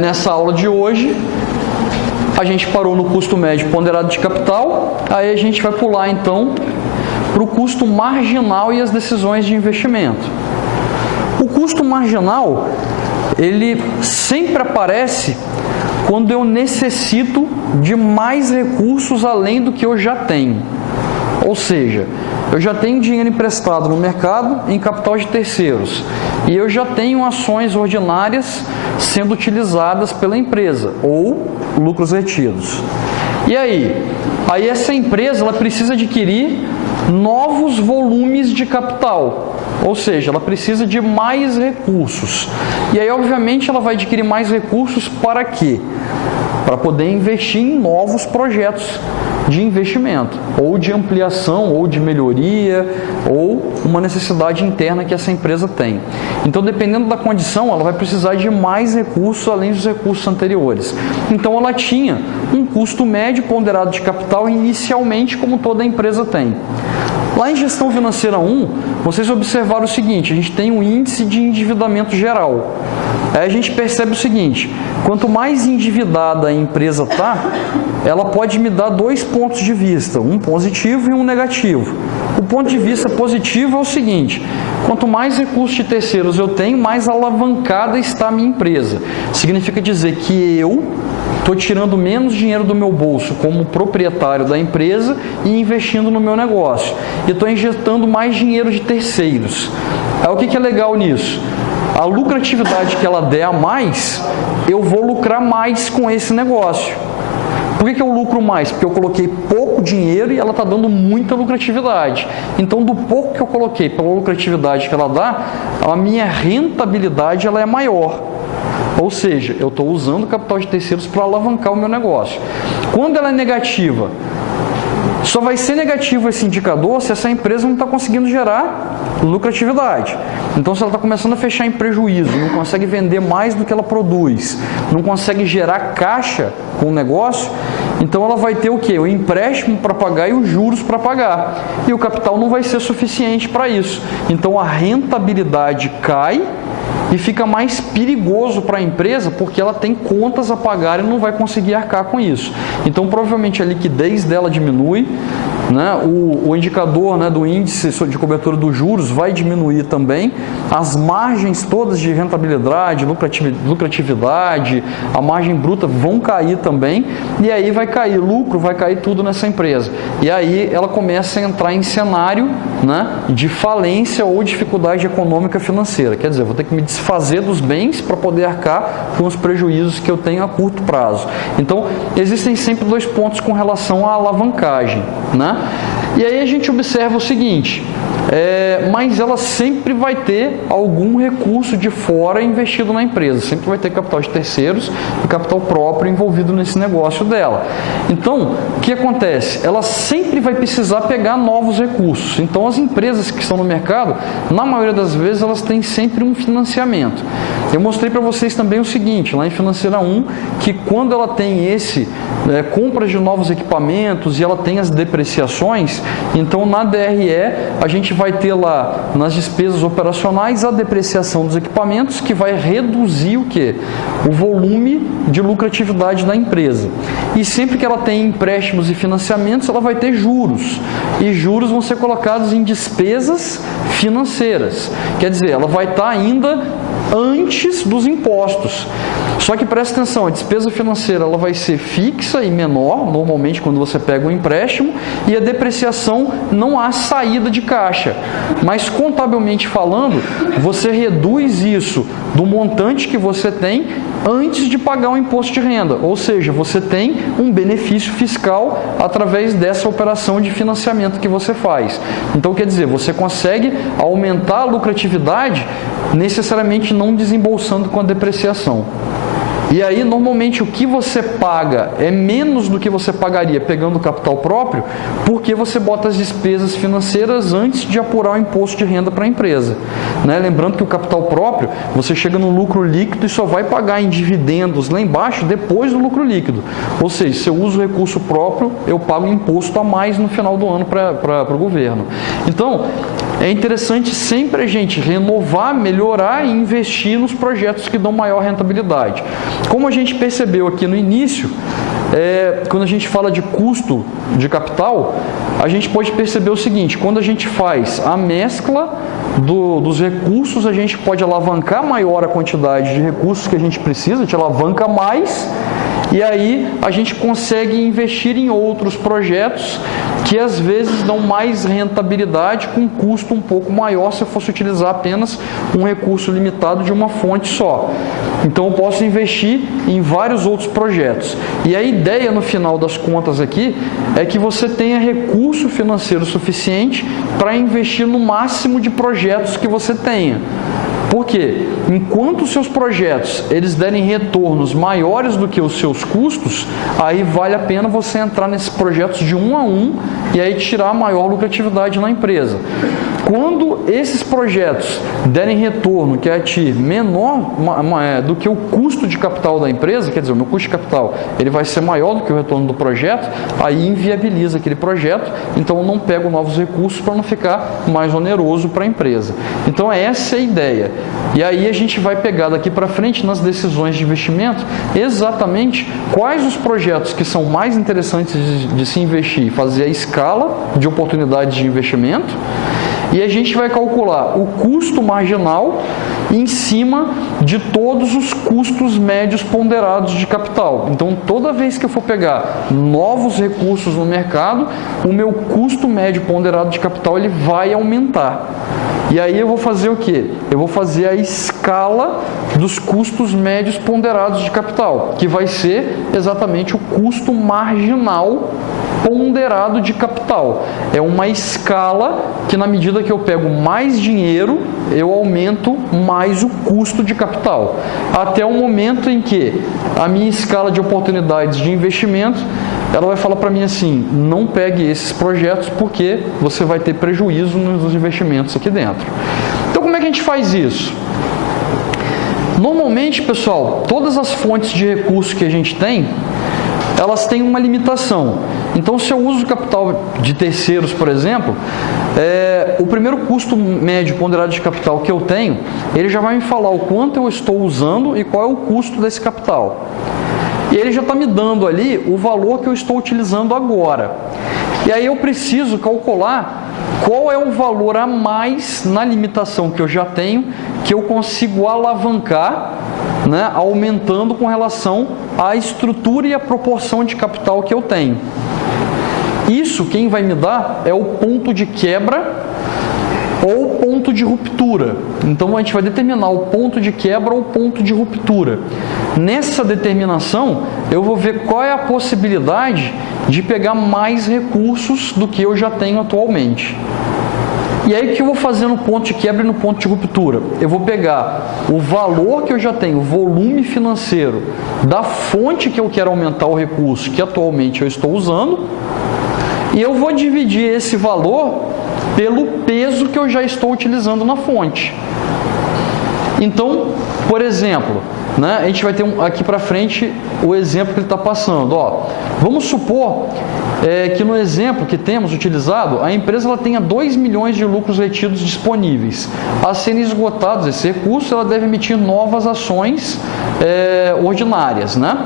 nessa aula de hoje, a gente parou no custo médio ponderado de capital, aí a gente vai pular então para o custo marginal e as decisões de investimento. O custo marginal, ele sempre aparece quando eu necessito de mais recursos além do que eu já tenho. Ou seja, eu já tenho dinheiro emprestado no mercado em capital de terceiros e eu já tenho ações ordinárias sendo utilizadas pela empresa ou lucros retidos. E aí essa empresa ela precisa adquirir novos volumes de capital, ou seja, ela precisa de mais recursos. E aí, obviamente, ela vai adquirir mais recursos para quê? Para poder investir em novos projetos de investimento, ou de ampliação, ou de melhoria, ou uma necessidade interna que essa empresa tem. Então, dependendo da condição, ela vai precisar de mais recursos além dos recursos anteriores. Então, ela tinha um custo médio ponderado de capital inicialmente, como toda empresa tem. Lá em Gestão Financeira 1, vocês observaram o seguinte, a gente tem um índice de endividamento geral. Aí a gente percebe o seguinte, quanto mais endividada a empresa está, ela pode me dar dois pontos de vista, um positivo e um negativo. O ponto de vista positivo é o seguinte, quanto mais recursos de terceiros eu tenho, mais alavancada está a minha empresa. Significa dizer que eu estou tirando menos dinheiro do meu bolso como proprietário da empresa e investindo no meu negócio. E estou injetando mais dinheiro de terceiros. Aí o que é legal nisso? A lucratividade que ela der a mais, eu vou lucrar mais com esse negócio. Por que eu lucro mais? Porque eu coloquei pouco dinheiro e ela está dando muita lucratividade. Então, do pouco que eu coloquei pela lucratividade que ela dá, a minha rentabilidade ela é maior. Ou seja, eu estou usando o capital de terceiros para alavancar o meu negócio. Quando ela é negativa, só vai ser negativo esse indicador se essa empresa não está conseguindo gerar lucratividade. Então, se ela está começando a fechar em prejuízo, não consegue vender mais do que ela produz, não consegue gerar caixa com o negócio, então ela vai ter o quê? O empréstimo para pagar e os juros para pagar. E o capital não vai ser suficiente para isso. Então, a rentabilidade cai e fica mais perigoso para a empresa porque ela tem contas a pagar e não vai conseguir arcar com isso. Então, provavelmente a liquidez dela diminui, né? O indicador, né, do índice de cobertura dos juros vai diminuir também, as margens todas de rentabilidade, lucratividade, a margem bruta vão cair também, e aí vai cair lucro, vai cair tudo nessa empresa. E aí ela começa a entrar em cenário, né, de falência ou dificuldade econômica financeira. Quer dizer, eu vou ter que me desfazer dos bens para poder arcar com os prejuízos que eu tenho a curto prazo. Então, existem sempre dois pontos com relação à alavancagem, né? E aí a gente observa o seguinte, mas ela sempre vai ter algum recurso de fora investido na empresa, sempre vai ter capital de terceiros e capital próprio envolvido nesse negócio dela. Então, o que acontece? Ela sempre vai precisar pegar novos recursos. Então, as empresas que estão no mercado, na maioria das vezes, elas têm sempre um financiamento. Eu mostrei para vocês também o seguinte, lá em Financeira 1, que quando ela tem compras de novos equipamentos e ela tem as depreciações, então na DRE a gente vai ter lá nas despesas operacionais a depreciação dos equipamentos, que vai reduzir o quê? O volume de lucratividade da empresa. E sempre que ela tem empréstimos e financiamentos, ela vai ter juros. E juros vão ser colocados em despesas financeiras. Quer dizer, ela vai estar ainda antes dos impostos. Só que presta atenção, a despesa financeira ela vai ser fixa e menor, normalmente quando você pega um empréstimo, e a depreciação não há saída de caixa. Mas contabilmente falando, você reduz isso do montante que você tem antes de pagar o imposto de renda. Ou seja, você tem um benefício fiscal através dessa operação de financiamento que você faz. Então, quer dizer, você consegue aumentar a lucratividade necessariamente não desembolsando com a depreciação. E aí, normalmente, o que você paga é menos do que você pagaria pegando o capital próprio, porque você bota as despesas financeiras antes de apurar o imposto de renda para a empresa. Né? Lembrando que o capital próprio, você chega no lucro líquido e só vai pagar em dividendos lá embaixo depois do lucro líquido. Ou seja, se eu uso o recurso próprio, eu pago imposto a mais no final do ano para o governo. Então, é interessante sempre a gente renovar, melhorar e investir nos projetos que dão maior rentabilidade. Como a gente percebeu aqui no início, quando a gente fala de custo de capital, a gente pode perceber o seguinte: quando a gente faz a mescla dos recursos, a gente pode alavancar maior a quantidade de recursos que a gente precisa, a gente alavanca mais, e aí a gente consegue investir em outros projetos que às vezes dão mais rentabilidade com um custo um pouco maior se eu fosse utilizar apenas um recurso limitado de uma fonte só. Então eu posso investir em vários outros projetos. E a ideia no final das contas aqui é que você tenha recurso financeiro suficiente para investir no máximo de projetos que você tenha. Por quê? Enquanto os seus projetos eles derem retornos maiores do que os seus custos, aí vale a pena você entrar nesses projetos de um a um e aí tirar a maior lucratividade na empresa. Quando esses projetos derem retorno que é a ti menor do que o custo de capital da empresa, quer dizer, o meu custo de capital ele vai ser maior do que o retorno do projeto, aí inviabiliza aquele projeto, então eu não pego novos recursos para não ficar mais oneroso para a empresa. Então essa é a ideia. E aí a gente vai pegar daqui para frente nas decisões de investimento exatamente quais os projetos que são mais interessantes de se investir, fazer a escala de oportunidades de investimento, e a gente vai calcular o custo marginal em cima de todos os custos médios ponderados de capital. Então, toda vez que eu for pegar novos recursos no mercado, o meu custo médio ponderado de capital ele vai aumentar. E aí eu vou fazer o quê? Eu vou fazer a escala dos custos médios ponderados de capital, que vai ser exatamente o custo marginal ponderado de capital. É uma escala que, na medida que eu pego mais dinheiro, eu aumento mais o custo de capital. Até o momento em que a minha escala de oportunidades de investimento ela vai falar para mim assim: não pegue esses projetos porque você vai ter prejuízo nos investimentos aqui dentro. Então, como é que a gente faz isso? Normalmente, pessoal, todas as fontes de recursos que a gente tem, elas têm uma limitação. Então, se eu uso capital de terceiros, por exemplo, o primeiro custo médio ponderado de capital que eu tenho, ele já vai me falar o quanto eu estou usando e qual é o custo desse capital. E ele já está me dando ali o valor que eu estou utilizando agora. E aí eu preciso calcular qual é o valor a mais na limitação que eu já tenho, que eu consigo alavancar, né, aumentando com relação à estrutura e à proporção de capital que eu tenho. Isso quem vai me dar é o ponto de quebra ou ponto de ruptura. Então a gente vai determinar o ponto de quebra ou ponto de ruptura. Nessa determinação, eu vou ver qual é a possibilidade de pegar mais recursos do que eu já tenho atualmente. E aí o que eu vou fazer no ponto de quebra e no ponto de ruptura? Eu vou pegar o valor que eu já tenho, o volume financeiro da fonte que eu quero aumentar o recurso que atualmente eu estou usando, e eu vou dividir esse valor pelo peso que eu já estou utilizando na fonte. Então, por exemplo, né, a gente vai ter aqui para frente o exemplo que ele está passando. Vamos supor que no exemplo que temos utilizado, a empresa ela tenha 2 milhões de lucros retidos disponíveis. A serem esgotados esses recursos, ela deve emitir novas ações ordinárias, né?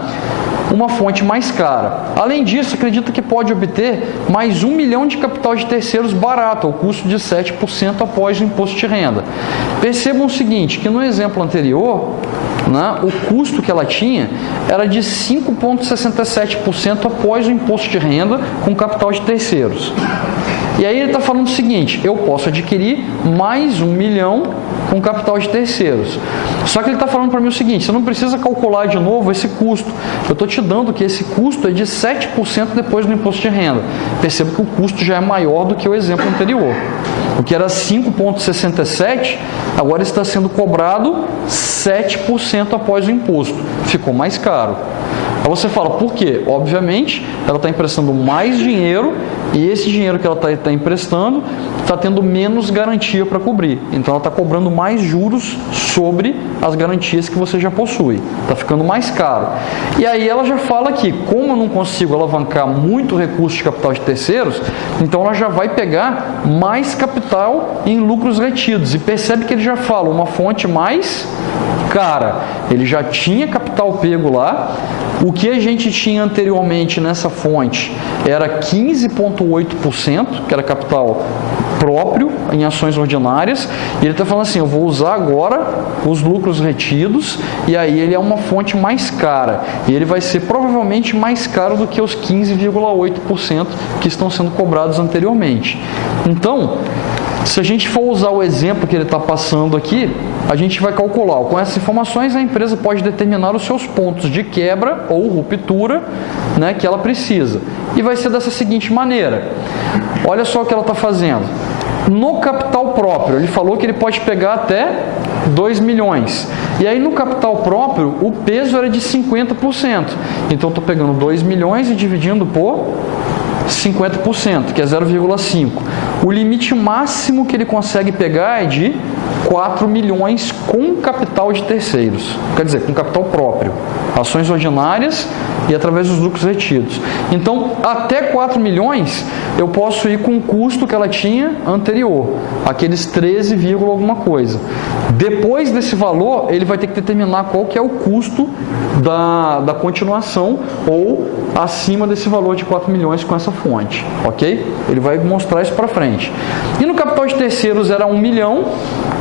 Uma fonte mais cara. Além disso, acredita que pode obter mais 1 milhão de capital de terceiros barato, ao custo de 7% após o imposto de renda. Percebam o seguinte, que no exemplo anterior, né, o custo que ela tinha era de 5,67% após o imposto de renda com capital de terceiros. E aí ele está falando o seguinte: eu posso adquirir mais 1 milhão com capital de terceiros. Só que ele está falando para mim o seguinte, você não precisa calcular de novo esse custo. Eu estou te dando que esse custo é de 7% depois do imposto de renda. Perceba que o custo já é maior do que o exemplo anterior. O que era 5,67, agora está sendo cobrado 7% após o imposto. Ficou mais caro. Aí você fala, por quê? Obviamente, ela está emprestando mais dinheiro e esse dinheiro que ela está emprestando está tendo menos garantia para cobrir. Então, ela está cobrando mais juros sobre as garantias que você já possui. Está ficando mais caro. E aí ela já fala que, como eu não consigo alavancar muito recurso de capital de terceiros, então ela já vai pegar mais capital em lucros retidos. E percebe que ele já fala uma fonte mais cara. Ele já tinha capital pego lá. O que a gente tinha anteriormente nessa fonte era 15,8%, que era capital próprio em ações ordinárias, e ele está falando assim, eu vou usar agora os lucros retidos, e aí ele é uma fonte mais cara, e ele vai ser provavelmente mais caro do que os 15,8% que estão sendo cobrados anteriormente. Então, se a gente for usar o exemplo que ele está passando aqui, a gente vai calcular. Com essas informações, a empresa pode determinar os seus pontos de quebra ou ruptura, né, que ela precisa. E vai ser dessa seguinte maneira. Olha só o que ela está fazendo. No capital próprio, ele falou que ele pode pegar até 2 milhões. E aí, no capital próprio, o peso era de 50%. Então, estou pegando 2 milhões e dividindo por 50%, que é 0,5. O limite máximo que ele consegue pegar é de 4 milhões com capital de terceiros, quer dizer, com capital próprio, ações ordinárias e através dos lucros retidos. Então, até 4 milhões eu posso ir com o custo que ela tinha anterior, aqueles 13, alguma coisa. Depois desse valor, ele vai ter que determinar qual que é o custo da continuação ou acima desse valor de 4 milhões com essa fonte, ok? Ele vai mostrar isso para frente. E no capital de terceiros era 1 milhão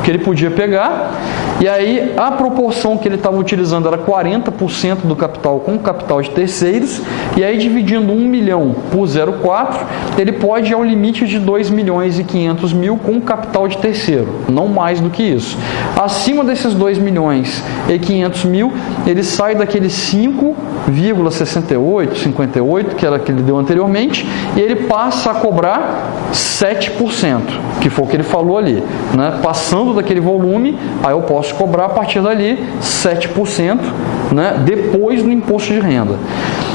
que ele podia pegar, e aí a proporção que ele estava utilizando era 40% do capital com capital de terceiros, e aí dividindo 1 milhão por 0,4, ele pode ir ao limite de 2 milhões e 500 mil com capital de terceiro, não mais do que isso. Acima desses 2 milhões e 500 mil, ele sai daquele 5,68, 58, que era que ele deu anteriormente, e ele passa a cobrar 7%, que foi o que ele falou ali, né? Passando daquele volume, aí eu posso cobrar a partir dali 7%, né? Depois do imposto de renda.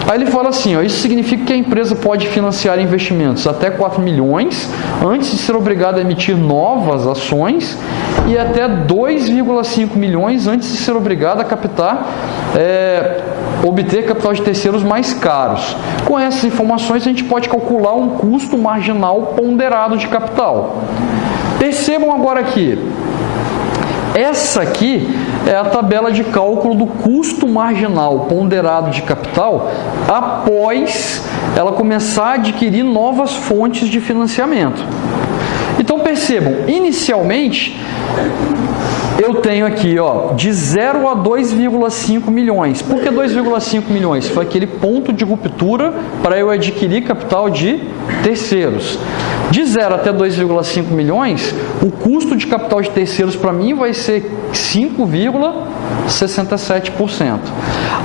Aí ele fala assim, ó, isso significa que a empresa pode financiar investimentos até 4 milhões antes de ser obrigada a emitir novas ações e até 2,5 milhões antes de ser obrigada a captar, obter capital de terceiros mais caros. Com essas informações, a gente pode calcular um custo marginal ponderado de capital. Percebam agora aqui, essa aqui é a tabela de cálculo do custo marginal ponderado de capital após ela começar a adquirir novas fontes de financiamento. Então percebam, inicialmente eu tenho aqui, ó, de 0 a 2,5 milhões. Por que 2,5 milhões? Foi aquele ponto de ruptura para eu adquirir capital de terceiros. De 0 até 2,5 milhões, o custo de capital de terceiros para mim vai ser 5,67%.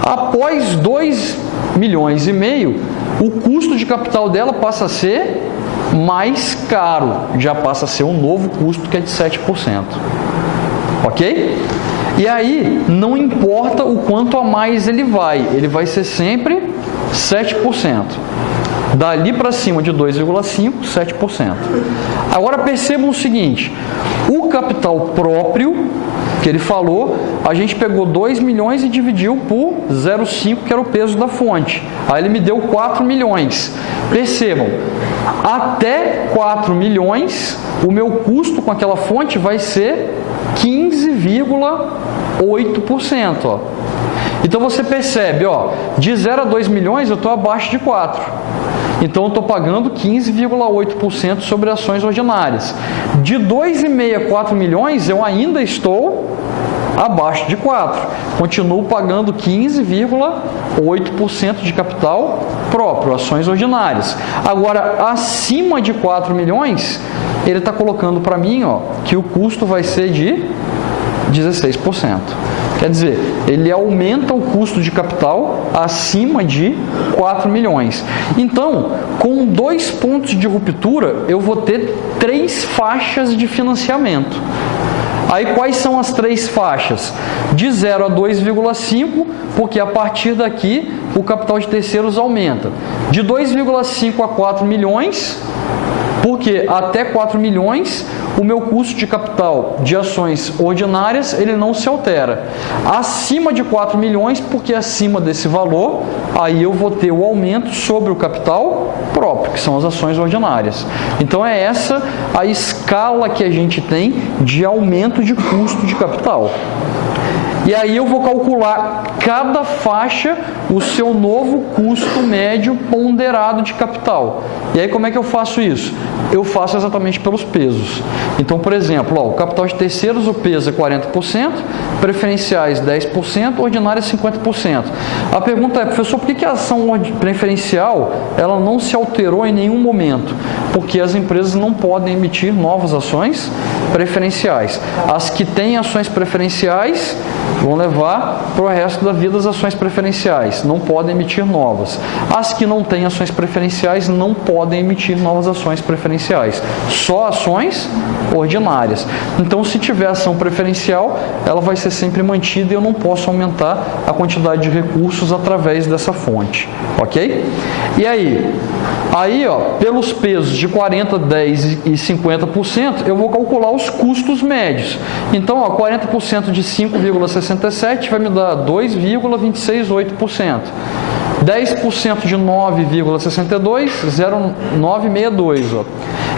Após 2 milhões e meio, o custo de capital dela passa a ser mais caro, já passa a ser um novo custo que é de 7%. Ok? E aí, não importa o quanto a mais ele vai ser sempre 7%. Dali para cima de 2,5%, 7%. Agora percebam o seguinte, o capital próprio, que ele falou, a gente pegou 2 milhões e dividiu por 0,5, que era o peso da fonte. Aí ele me deu 4 milhões. Percebam, até 4 milhões, o meu custo com aquela fonte vai ser 15,8%. Ó. Então você percebe, ó, de 0 a 2 milhões eu estou abaixo de 4. Então eu estou pagando 15,8% sobre ações ordinárias. De 2,5 a 4 milhões eu ainda estou abaixo de 4. Continuo pagando 15,8% de capital próprio, ações ordinárias. Agora, acima de 4 milhões, ele está colocando para mim, ó, que o custo vai ser de 16%. Quer dizer, ele aumenta o custo de capital acima de 4 milhões. Então, com 2 pontos de ruptura, eu vou ter 3 faixas de financiamento. Aí quais são as 3 faixas? De 0 a 2,5, porque a partir daqui o capital de terceiros aumenta. De 2,5 a 4 milhões, porque até 4 milhões o meu custo de capital de ações ordinárias ele não se altera. Acima de 4 milhões, porque acima desse valor, aí eu vou ter o aumento sobre o capital próprio, que são as ações ordinárias. Então é essa a escala que a gente tem de aumento de custo de capital. E aí eu vou calcular cada faixa o seu novo custo médio ponderado de capital. E aí como é que eu faço isso? Eu faço exatamente pelos pesos. Então, por exemplo, o capital de terceiros, o peso é 40%, preferenciais 10%, ordinárias 50%. A pergunta é, professor, por que a ação preferencial ela não se alterou em nenhum momento? Porque as empresas não podem emitir novas ações preferenciais. As que têm ações preferenciais vão levar para o resto da vida as ações preferenciais, não podem emitir novas. As que não têm ações preferenciais não podem emitir novas ações preferenciais, só ações ordinárias. Então, se tiver ação preferencial, ela vai ser sempre mantida e eu não posso aumentar a quantidade de recursos através dessa fonte, ok? E aí, pelos pesos de 40%, 10% e 50%, eu vou calcular os custos médios. Então, 40% de 5,67 vai me dar 2,268%. 10% de 9,62, 0,962.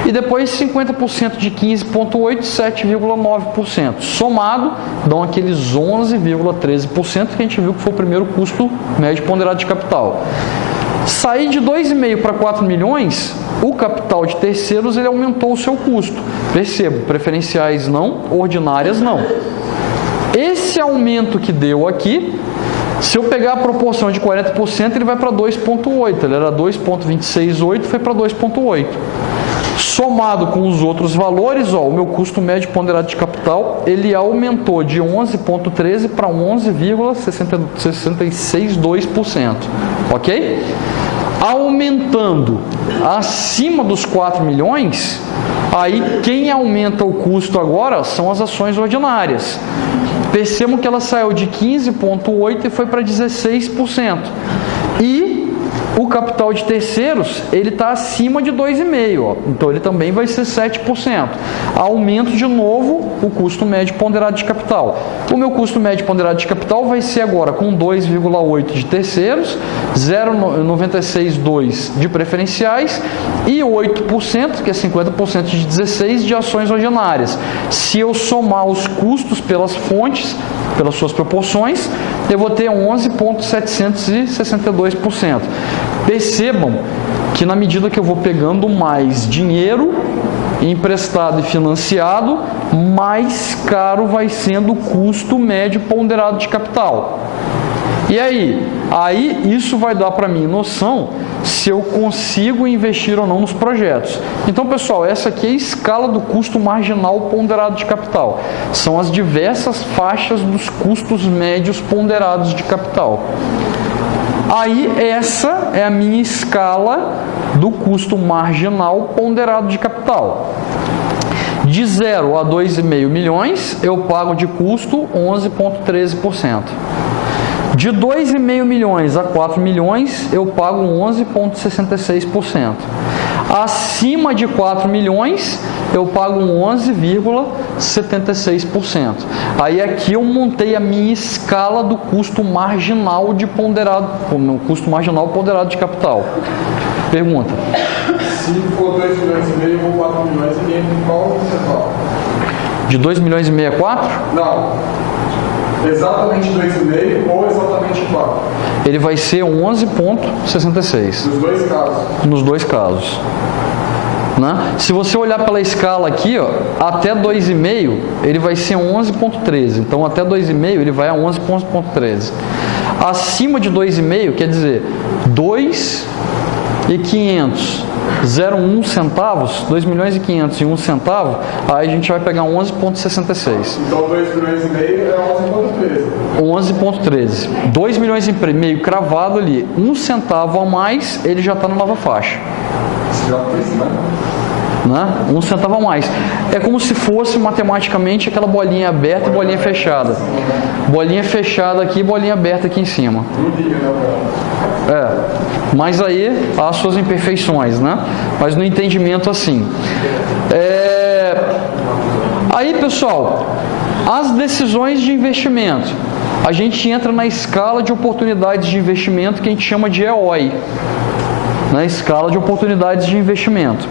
E depois 50% de 15,8, 7,9%. Somado, dão aqueles 11,13% que a gente viu que foi o primeiro custo médio ponderado de capital. Sair de 2,5 para 4 milhões, o capital de terceiros ele aumentou o seu custo. Percebo, preferenciais não, ordinárias não. Esse aumento que deu aqui, se eu pegar a proporção de 40%, ele vai para 2,8. Ele era 2,268, foi para 2,8. Somado com os outros valores, o meu custo médio ponderado de capital, ele aumentou de 11,13 para 11,662%, ok? Aumentando acima dos 4 milhões, aí quem aumenta o custo agora são as ações ordinárias. Percebam que ela saiu de 15,8 e foi para 16%. E o capital de terceiros, ele está acima de 2,5, então ele também vai ser 7%. Aumento de novo o custo médio ponderado de capital. O meu custo médio ponderado de capital vai ser agora com 2,8 de terceiros, 0,962 de preferenciais e 8%, que é 50% de 16 de ações ordinárias. Se eu somar os custos pelas fontes, pelas suas proporções, eu vou ter 11,762%. Percebam que na medida que eu vou pegando mais dinheiro emprestado e financiado, mais caro vai sendo o custo médio ponderado de capital. E aí isso vai dar para mim noção se eu consigo investir ou não nos projetos. Então, pessoal, essa aqui é a escala do custo marginal ponderado de capital. São as diversas faixas dos custos médios ponderados de capital. Aí, essa é a minha escala do custo marginal ponderado de capital. De 0 a 2,5 milhões, eu pago de custo 11,13%. De 2,5 milhões a 4 milhões, eu pago 11,66%. Acima de 4 milhões, eu pago 11,76%. Aí aqui eu montei a minha escala do custo marginal de ponderado, custo marginal ponderado de capital. Pergunta. Se for 2,5 milhões ou 4 milhões e meio, qual você fala? De 2,5 milhões a 4? Não. Exatamente 2,5 ou exatamente 4? Ele vai ser 11,66. Nos dois casos? Nos dois casos. Né? Se você olhar pela escala aqui, até 2,5 ele vai ser 11,13. Então até 2,5 ele vai a 11,13. Acima de 2,5 quer dizer 2,500 0,1 centavos, 2 milhões e 500 e 1 centavo, aí a gente vai pegar 11,66. Então 2 milhões e meio é 11,13. 2 milhões e meio cravado ali, 1 centavo a mais, ele já está na nova faixa. Né? 1 centavo a mais. É como se fosse matematicamente aquela bolinha aberta e bolinha fechada. Bolinha fechada aqui, bolinha aberta aqui em cima. Mas aí há as suas imperfeições, né? Mas no entendimento assim. Aí, pessoal, as decisões de investimento. A gente entra na escala de oportunidades de investimento que a gente chama de EOI. Na escala de oportunidades de investimento.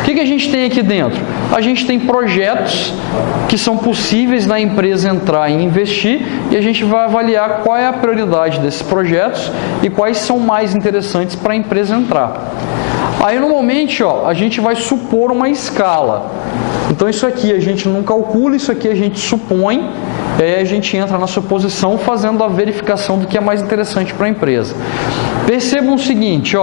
O que a gente tem aqui dentro? A gente tem projetos que são possíveis da empresa entrar e investir e a gente vai avaliar qual é a prioridade desses projetos e quais são mais interessantes para a empresa entrar. Aí, normalmente, a gente vai supor uma escala. Então, isso aqui a gente não calcula, isso aqui a gente supõe, e aí a gente entra na suposição fazendo a verificação do que é mais interessante para a empresa. Percebam o seguinte,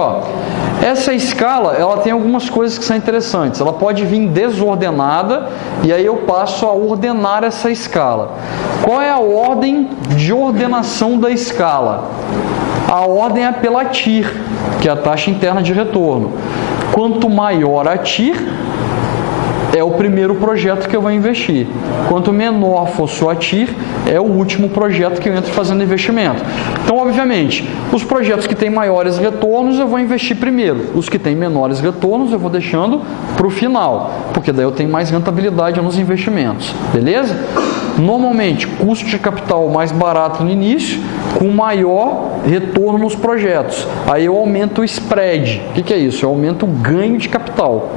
essa escala, ela tem algumas coisas que são interessantes. Ela pode vir desordenada e aí eu passo a ordenar essa escala. Qual é a ordem de ordenação da escala? A ordem é pela TIR, que é a taxa interna de retorno. Quanto maior a TIR, é o primeiro projeto que eu vou investir. Quanto menor for sua TIR, é o último projeto que eu entro fazendo investimento. Então, obviamente, os projetos que têm maiores retornos eu vou investir primeiro. Os que têm menores retornos eu vou deixando para o final, porque daí eu tenho mais rentabilidade nos investimentos. Beleza? Normalmente, custo de capital mais barato no início, com maior retorno nos projetos. Aí eu aumento o spread. O que é isso? Eu aumento o ganho de capital.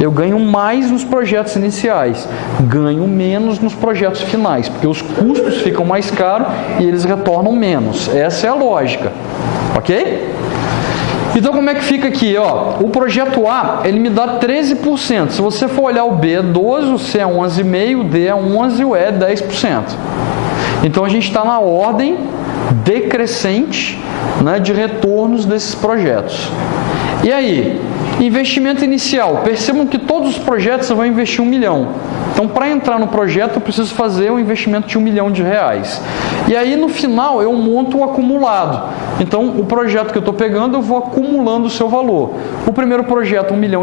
Eu ganho mais nos projetos iniciais, ganho menos nos projetos finais, porque os custos ficam mais caros e eles retornam menos. Essa é a lógica, ok? Então, como é que fica aqui? O projeto A, ele me dá 13%. Se você for olhar o B é 12%, o C é 11,5%, o D é 11% e o E é 10%. Então, a gente está na ordem decrescente, né, de retornos desses projetos. E aí? Investimento inicial. Percebam que todos os projetos eu vou investir 1 milhão. Então, para entrar no projeto, eu preciso fazer um investimento de R$1 milhão. E aí, no final, eu monto o acumulado. Então, o projeto que eu estou pegando, eu vou acumulando o seu valor. O primeiro projeto, R$1 milhão,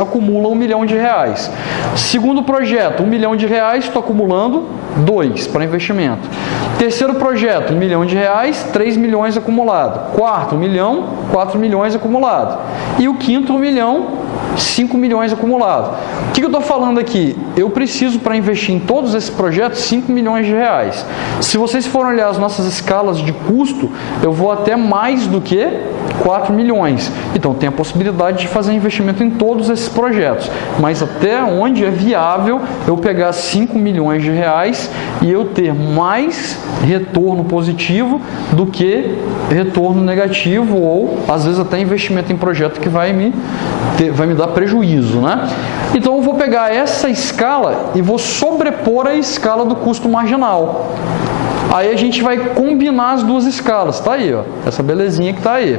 acumula R$1 milhão. Segundo projeto, R$1 milhão, estou acumulando 2 para investimento. Terceiro projeto, R$1 milhão, 3 milhões acumulado. Quarto, 1 milhão, 4 milhões acumulado. E o quinto, 1 milhão, 5 milhões acumulado. O que eu estou falando aqui? Eu preciso, para investir em todos esses projetos, 5 milhões de reais. Se vocês forem olhar as nossas escalas de custo, eu vou até mais do que 4 milhões. Então, tem a possibilidade de fazer investimento em todos esses projetos. Mas até onde é viável eu pegar 5 milhões de reais e eu ter mais retorno positivo do que retorno negativo ou, às vezes, até investimento em projeto que vai me dar prejuízo, né? Então, eu vou pegar essa escala e vou sobrepor a escala do custo marginal. Aí a gente vai combinar as duas escalas. Está aí, essa belezinha que está aí.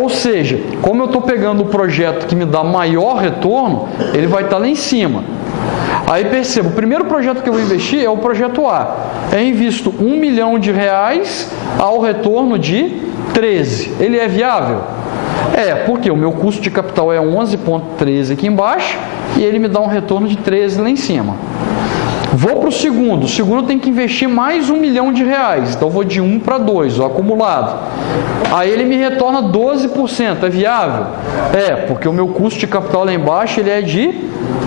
Ou seja, como eu estou pegando o projeto que me dá maior retorno, ele vai estar lá em cima. Aí perceba, o primeiro projeto que eu vou investir é o projeto A. Eu invisto R$1 milhão ao retorno de 13. Ele é viável? Porque o meu custo de capital é 11,13 aqui embaixo e ele me dá um retorno de 13 lá em cima. Vou para o segundo. O segundo tem que investir mais R$1 milhão. Então, eu vou de 1 para 2, o acumulado. Aí ele me retorna 12%. É viável? Porque o meu custo de capital lá embaixo ele é de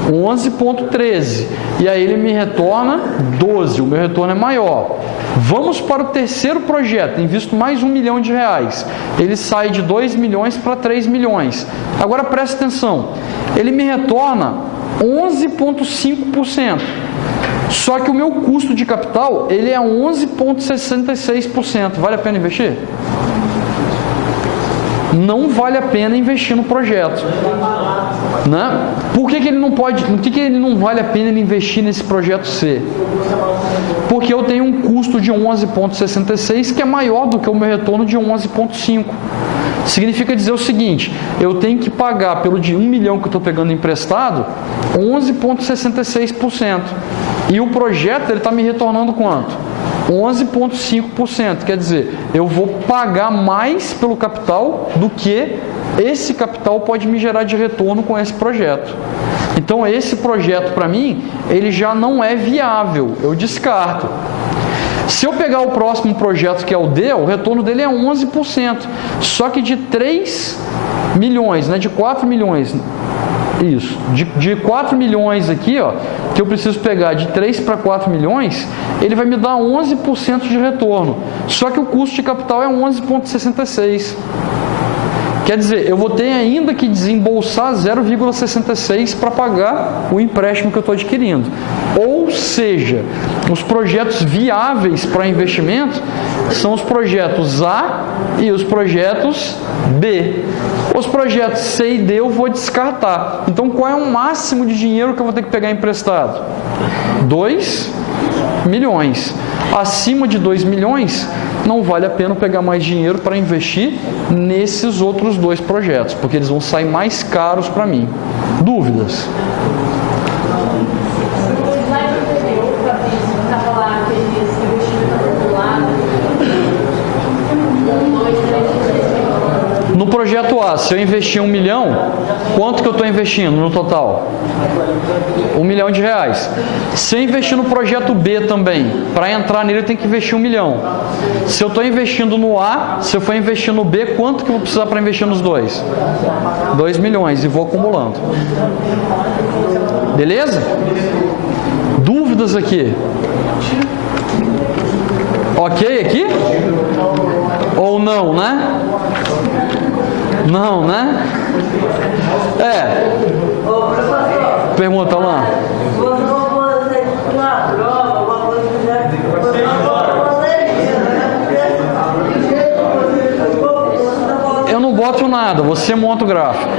11,13. E aí ele me retorna 12. O meu retorno é maior. Vamos para o terceiro projeto. Invisto mais R$1 milhão. Ele sai de 2 milhões para 3 milhões. Agora, presta atenção. Ele me retorna 11,5%. Só que o meu custo de capital, ele é 11,66%. Vale a pena investir? Não vale a pena investir no projeto. Né? Por que ele não vale a pena ele investir nesse projeto C? Porque porque eu tenho um custo de 11,66 que é maior do que o meu retorno de 11,5. Significa dizer o seguinte, eu tenho que pagar pelo de 1 milhão que eu estou pegando emprestado 11,66%. E o projeto está me retornando quanto? 11,5%. Quer dizer, eu vou pagar mais pelo capital do que esse capital pode me gerar de retorno com esse projeto. Então, esse projeto, para mim, ele já não é viável, eu descarto. Se eu pegar o próximo projeto, que é o D, o retorno dele é 11%, só que de 3 milhões, né, de 4 milhões, isso, de 4 milhões aqui, ó, que eu preciso pegar de 3 para 4 milhões, ele vai me dar 11% de retorno, só que o custo de capital é 11,66%. Quer dizer, eu vou ter ainda que desembolsar 0,66 para pagar o empréstimo que eu estou adquirindo. Ou seja, os projetos viáveis para investimento são os projetos A e os projetos B. Os projetos C e D eu vou descartar. Então, qual é o máximo de dinheiro que eu vou ter que pegar emprestado? 2 milhões. Acima de 2 milhões, não vale a pena pegar mais dinheiro para investir nesses outros dois projetos, porque eles vão sair mais caros para mim. Dúvidas? No projeto A, se eu investir 1 milhão, quanto que eu estou investindo no total? 1 milhão de reais. Se eu investir no projeto B também, para entrar nele eu tenho que investir 1 milhão. Se eu estou investindo no A, se eu for investir no B, quanto que eu vou precisar para investir nos dois? 2 milhões e vou acumulando. Beleza? Dúvidas aqui? Ok aqui? Ou não, né? Não, né? Pergunta lá. Eu não boto nada, você monta o gráfico.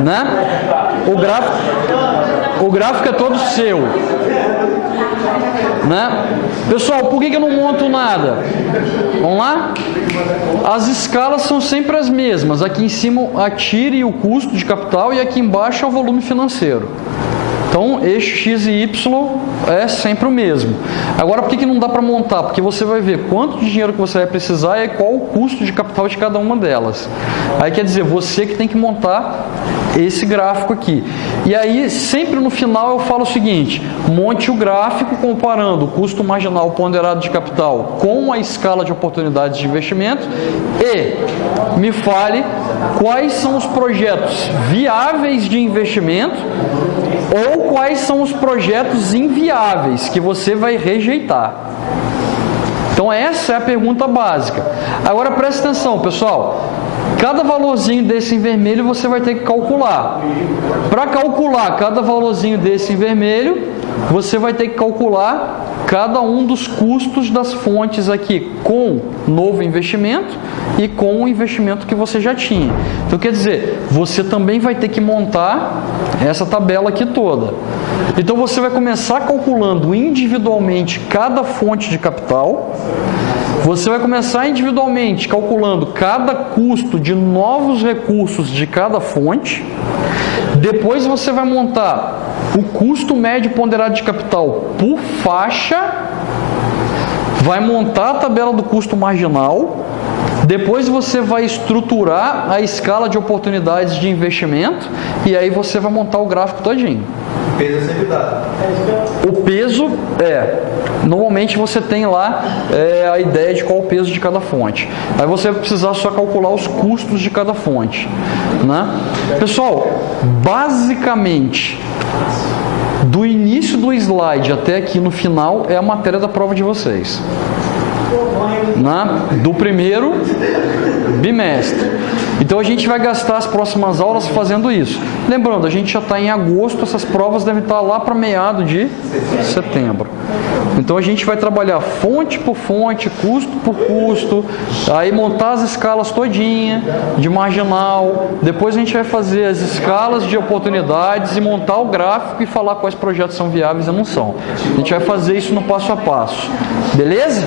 Né? O gráfico é todo seu. Né? Pessoal, por que eu não monto nada? Vamos lá? As escalas são sempre as mesmas. Aqui em cima a TIR e o custo de capital e aqui embaixo é o volume financeiro. Então, eixo X e Y é sempre o mesmo. Agora, por que não dá para montar? Porque você vai ver quanto de dinheiro que você vai precisar e qual o custo de capital de cada uma delas. Aí quer dizer, você que tem que montar esse gráfico aqui. E aí, sempre no final eu falo o seguinte, monte o gráfico comparando o custo marginal ponderado de capital com a escala de oportunidades de investimento e me fale quais são os projetos viáveis de investimento ou quais são os projetos inviáveis que você vai rejeitar. Então essa é a pergunta básica. Agora presta atenção, pessoal. Cada valorzinho desse em vermelho você vai ter que calcular. Para calcular cada valorzinho desse em vermelho, você vai ter que calcular cada um dos custos das fontes aqui com novo investimento e com o investimento que você já tinha. Então, quer dizer, você também vai ter que montar essa tabela aqui toda. Então, você vai começar calculando individualmente cada fonte de capital. Você vai começar individualmente calculando cada custo de novos recursos de cada fonte. Depois você vai montar o custo médio ponderado de capital por faixa, vai montar a tabela do custo marginal, depois você vai estruturar a escala de oportunidades de investimento e aí você vai montar o gráfico todinho. O peso é sempre dado. O peso normalmente você tem lá a ideia de qual o peso de cada fonte. Aí você vai precisar só calcular os custos de cada fonte, né? Pessoal, basicamente, do início do slide até aqui no final é a matéria da prova de vocês. do primeiro bimestre. Então a gente vai gastar as próximas aulas fazendo isso. Lembrando, a gente já está em agosto, essas provas devem estar lá para meado de setembro. Então a gente vai trabalhar fonte por fonte, custo por custo, aí montar as escalas todinha de marginal, depois a gente vai fazer as escalas de oportunidades e montar o gráfico e falar quais projetos são viáveis e não são. A gente vai fazer isso no passo a passo. Beleza?